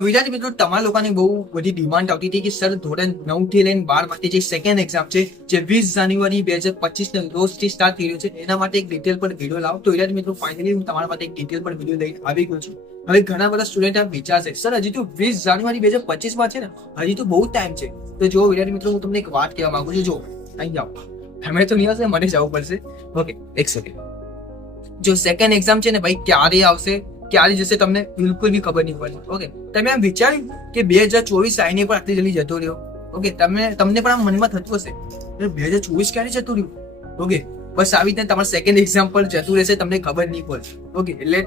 વિદ્યાર્થી મિત્રો, તમારા લોકોની બહુ બધી ડિમાન્ડ આવતી હતી કે સર ધોરણ 9 થી લઈને 12 માટે જે સેકન્ડ એક્ઝામ છે જે 20 જાન્યુઆરી 2025 ના રોજથી સ્ટાર્ટ થઈ રહ્યું છે એના માટે એક ડિટેલ પર વિડીયો લાવો. તો વિદ્યાર્થી મિત્રો, ફાઇનલી હું તમારા માટે એક ડિટેલ પર વિડીયો લઈને આવી ગયો છું. હવે ઘણા બધા સ્ટુડન્ટ આ વિચારશે સર હજી તો 20 જાન્યુઆરી 2025 માં છે ને, હજી તો બહુ ટાઈમ છે. તો જો વિદ્યાર્થી મિત્રો, હું તમને એક વાત કહેવા માંગુ છું. જો અહીં જાઓ, તમે તો નહીં આવશે, મને જવું પડશે. ઓકે, એક સેકન્ડ. જો સેકન્ડ એક્ઝામ છે ને ભાઈ, ક્યારે આવશે ક્યારે જશે તમને બિલકુલ બી ખબર નહીં પડે. ઓકે, તમે આમ વિચાર્યું કે 2024 આઈને પણ આટલી જલ્દી જતો રહ્યો. ઓકે, તમને પણ આમ મનમાં થતું હશે 2024 ક્યારે જતું રહ્યું. ઓકે, બસ આવી રીતે તમારે સેકન્ડ એક્ઝામ પર જતું રહેશે, તમને ખબર નહીં પડે. ઓકે, એટલે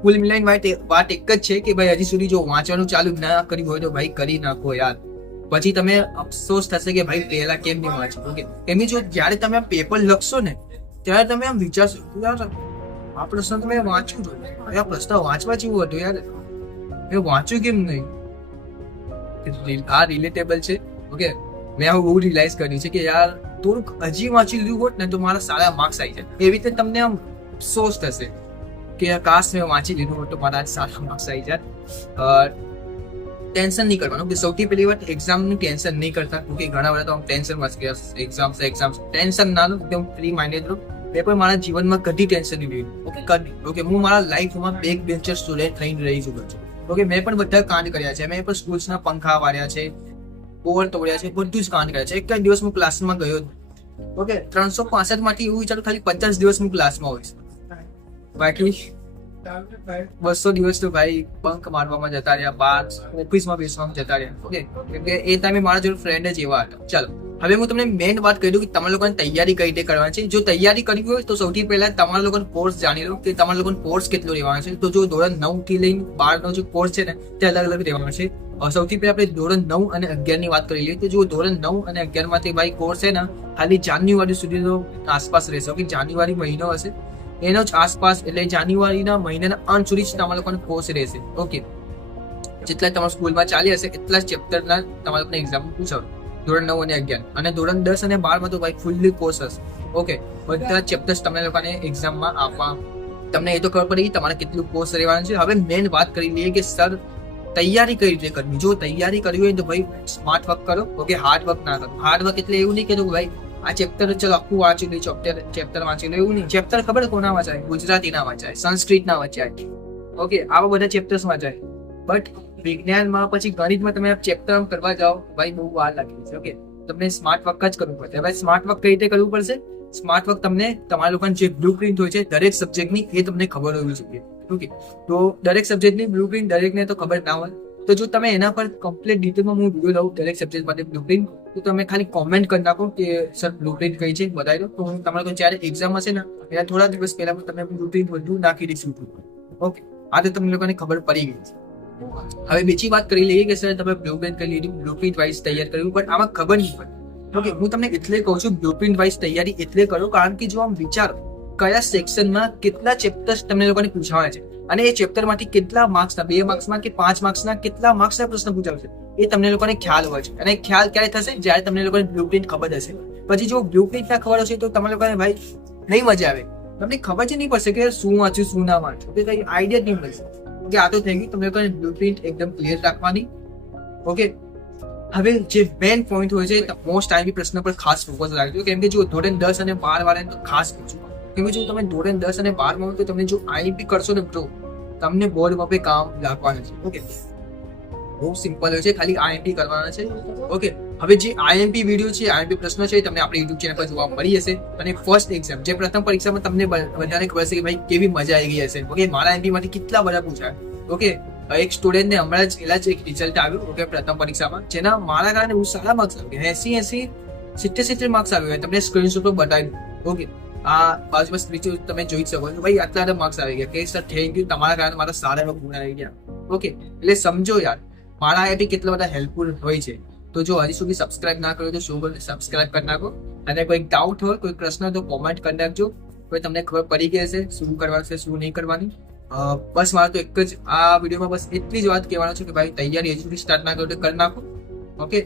કુલ મિલાઈને વાત એક જ છે કે ભાઈ હજી સુધી જો વાંચવાનું ચાલુ ના કર્યું હોય તો ભાઈ કરી નાખો યાર. પછી તમે અફસોસ થશે કે ભાઈ પહેલા કેમ નહીં વાંચ્યું. ઓકે, એમની જો જ્યારે તમે આ પેપર લખશો ને ત્યારે તમે આમ વિચારશો યાર આ પ્રશ્ન તમે વાંચ્યું હતું, આ પ્રશ્ન વાંચવા જેવું હતું યાર, એ વાંચ્યું કેમ નહીં. આ રિલેટેબલ છે. ઓકે, મેં આવું બહુ રિયલાઇઝ કર્યું છે કે યાર થોડુંક હજી વાંચી લીધું હોત ને તો મારા સારા માર્ક્સ આવી જાય. એવી રીતે તમને આમ અફસોસ થશે કે કાશ મેં વાંચી લીધું હોત તો મારા સારા માર્ક્સ આવી જાય. ટેન્શન નહીં કરવાનું કે સૌથી પહેલી વાત એક્ઝામનું ટેન્શન નહીં કરતા. ઓકે, ઘણા બધા તો આમ ટેન્શનમાં છે કે એક્ઝામ ટેન્શન ના લો, એકદમ ફ્રી માઇન્ડેડ રહો. મેં પણ મારા જીવનમાં કદી ટેન્શન નહીં લીધું. ઓકે, કદી. ઓકે, હું મારા લાઈફમાં બેક બેન્ચર સ્ટુડન્ટ થઈને રહી ચૂક્યો છું. ઓકે, મેં પણ બધા કાંડ કર્યા છે. મેં પણ સ્કૂલ્સના પંખા વાળ્યા છે, ઓવર તોડ્યા છે, બધું જ કાંડ કર્યા છે. એક જ દિવસ હું ક્લાસમાં ગયો. ઓકે, 365 માંથી એવું વિચારું ખાલી 50 દિવસ હું ક્લાસમાં હોઈશ, બાકી 200 દિવસ તો ભાઈ બંક મારવામાં જતા રહ્યા, બાર ઓફિસમાં બેસવામાં જતા રહ્યા. ઓકે, કેમ કે એ ટાઈમે મારા જોડે ફ્રેન્ડ જ એવા હતા. ચાલો, હવે હું તમને મેઇન વાત કહી દઉં કે તમારા લોકોને તૈયારી કઈ રીતે કરવાની છે. જો તૈયારી કરવી હોય તો સૌથી પહેલા તમારા લોકોનો કોર્સ જાણી લો કે તમારા લોકોનો કોર્સ કેટલો રહેવાનો છે. તો જો ધોરણ 9 થી લઈને 12 નો જે કોર્સ છે ને તે અલગ અલગ રહેવાનો છે. સૌથી પહેલા આપણે ધોરણ 9 અને 11 ની વાત કરી લઈએ. તો જો ધોરણ 9 અને 11 માંથી ભાઈ કોર્સ છે ને ખાલી જાન્યુઆરી સુધીનો આસપાસ રહેશે. ઓકે, જાન્યુઆરી મહિનો હશે એનો જ આસપાસ, એટલે જાન્યુઆરીના મહિનાના અંત સુધી જ તમારા લોકોનો કોર્સ રહેશે. ઓકે, જેટલા તમારા સ્કૂલમાં ચાલી હશે એટલા જ ચેપ્ટરના તમારા લોકોને એક્ઝામ પૂછાવ ધોરણ 9 અને 11. અને ધોરણ 10 અને 12 માં તો ભાઈ ફૂલ્લી કોર્સ હશે. ઓકે, બધા ચેપ્ટર્સ તમને લોકોને એક્ઝામમાં આપવા, તમને એ તો ખબર પડી તમારે કેટલું કોર્સ રહેવાનું છે. હવે મેઇન વાત કરી લઈએ કે સર તૈયારી કઈ રીતે કરવી. જો તૈયારી કરવી હોય તો ભાઈ સ્માર્ટ વર્ક કરો. ઓકે, હાર્ડ વર્ક ના કરો. હાર્ડ વર્ક એટલે એવું નહીં કે ભાઈ આ ચેપ્ટર ચલો આખું વાંચી લે, ચેપ્ટર વાંચી લે, એવું નહીં. ચેપ્ટર ખબર કોના વાંચાય? ગુજરાતી ના વાંચાય, સંસ્કૃત ના વાંચાય. ઓકે, આવા બધા ચેપ્ટર્સ વાંચાય. બટ વિજ્ઞાનમાં પછી ગણિતમાં તમે ચેપ્ટર કરવા જાઓ ભાઈ બહુ વાર લાગે છે. ઓકે, તમને સ્માર્ટ વર્ક જ કરવું પડશે. ભાઈ સ્માર્ટ વર્ક કઈ રીતે કરવું પડશે? સ્માર્ટ વર્ક તમને તમારા લોકોની જે બ્લુ પ્રિન્ટ હોય છે દરેક સબ્જેક્ટની એ તમને ખબર હોવી જોઈએ. ઓકે, તો દરેક સબ્જેક્ટની બ્લુ પ્રિન્ટ દરેકને તો ખબર ના હોય. તો જો તમે એના પર કમ્પ્લીટ ડિટેલમાં હું વિડીયો લઉં દરેક સબ્જેક્ટ માટે બ્લુ પ્રિન્ટ, તો તમે ખાલી કોમેન્ટ કરી નાખો કે સર બ્લુ પ્રિન્ટ કઈ છે બતાવી દો. તો હું તમારે કોઈ જ્યારે એક્ઝામ હશે ને એના થોડા દિવસ પહેલા તમને બ્લુ પ્રિન્ટ બધું નાખી દઈશું. ઓકે, આ તો તમને લોકોને ખબર પડી ગઈ છે. હવે બીજી વાત કરી લઈએ કે સર તમે બ્લુ પ્રિન્ટ કરી લીધું, બ્લુ પ્રિન્ટ વાઇઝ તૈયાર કર્યું, પણ આમાં ખબર નહીં પડે. ઓકે, હું તમને એટલે કહું છું બ્લુ પ્રિન્ટ વાઇઝ તૈયારી એટલે કરો કારણ કે જો આમ વિચારો કયા સેક્શનમાં કેટલા ચેપ્ટર્સ તમને લોકોને પૂછવાના છે અને એ ચેપ્ટરમાંથી કેટલા માર્ક્સના, 2 માર્ક્સના કે 5 માર્ક્સના કેટલા માર્ક્સના પ્રશ્ન પૂછાશે એ તમને લોકોને ખ્યાલ હોય છે. અને ખ્યાલ ક્યારે થશે? જ્યારે તમને લોકોને બ્લુ પ્રિન્ટ ખબર હશે. પછી જો બ્લુ પ્રિન્ટ ના ખબર હશે તો તમને લોકોને ભાઈ નહીં મજા આવે. તમને ખબર જ નહીં પડશે કે શું વાંચ્યું શું ના વાંચ્યું, તો કઈ આઈડિયા જ નહીં મળશે. ઓકે, આ તો થઈ ગયું તમને લોકોને બ્લુ પ્રિન્ટ એકદમ ક્લિયર રાખવાની. ઓકે, હવે જે મેઇન પોઈન્ટ હોય છે મોસ્ટ આઈએમપી પ્રશ્ન પર ખાસ ફોકસ રાખજો. કેમ કે જો ધોરણ 10 અને 12 વાળાને તો ખાસ પૂછો. કેમ કે જો તમે ધોરણ 10 અને 12 માં તો તમે જો આઈએમપી કરશો ને તો તમને બોર્ડમાં પણ કામ લાગવાનું છે. ઓકે, બહુ સિમ્પલ હોય છે, ખાલી આઈએમપી કરવાના છે. ઓકે, હવે જે આઈએમપી વિડીયો છે, આઈએમપી પ્રશ્નો છે તમને આપણે યુટ્યુબ ચેનલ પર જોવા મળી હશે. અને ફર્સ્ટ એક્ઝામ જે પ્રથમ પરીક્ષામાં તમને બધાને ખબર છે કે ભાઈ કેવી મજા આવી ગઈ હશે. ઓકે, મારા એમપી માંથી કેટલા બધા પૂછાય. ઓકે, એક સ્ટુડન્ટને હમણાં જ પહેલા જ એક રિઝલ્ટ આવ્યું. ઓકે, પ્રથમ પરીક્ષામાં જેના મારા કારણે બહુ સારા માર્ક્સ આવ્યા, 80 70 માર્ક્સ આવ્યા. તમને સ્ક્રીનશોટ પર બતાવી. ઓકે, આ બાજુમાં સ્ક્રીન તમે જોઈ શકો છો ભાઈ આટલા બધા માર્ક્સ આવી ગયા કે સર થેન્ક યુ, તમારા કારણે મારા સારા એવા ગુણ આવી ગયા. ઓકે, એટલે સમજો યાર મારા આઈઆઈટી કેટલા બધા હેલ્પફુલ હોય છે. તો જો હજી સુધી સબસ્ક્રાઇબ ના કર્યો તો સબસ્ક્રાઇબ કરી નાખો. અને કોઈ ડાઉટ હોય, કોઈ પ્રશ્ન તો કોમેન્ટ કરી નાખજો. કોઈ તમને ખબર પડી ગઈ હશે શું કરવાનું છે શું નહીં કરવાની. બસ મારે તો એક જ આ વિડીયોમાં બસ એટલી જ વાત કહેવાનું છે કે ભાઈ તૈયારી હજી સુધી સ્ટાર્ટ ના કરો તો કરી નાખો. ઓકે,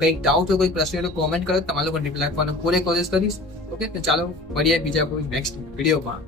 કંઈક ડાઉટ હોય, કોઈ પ્રશ્ન હોય તો કોમેન્ટ કરો, તમારા લોકો રિપ્લાય આપવાનો પૂરે કોશિશ કરીશ. ઓકે, તો ચાલો મળીએ બીજા કોઈ નેક્સ્ટ વિડીયોમાં.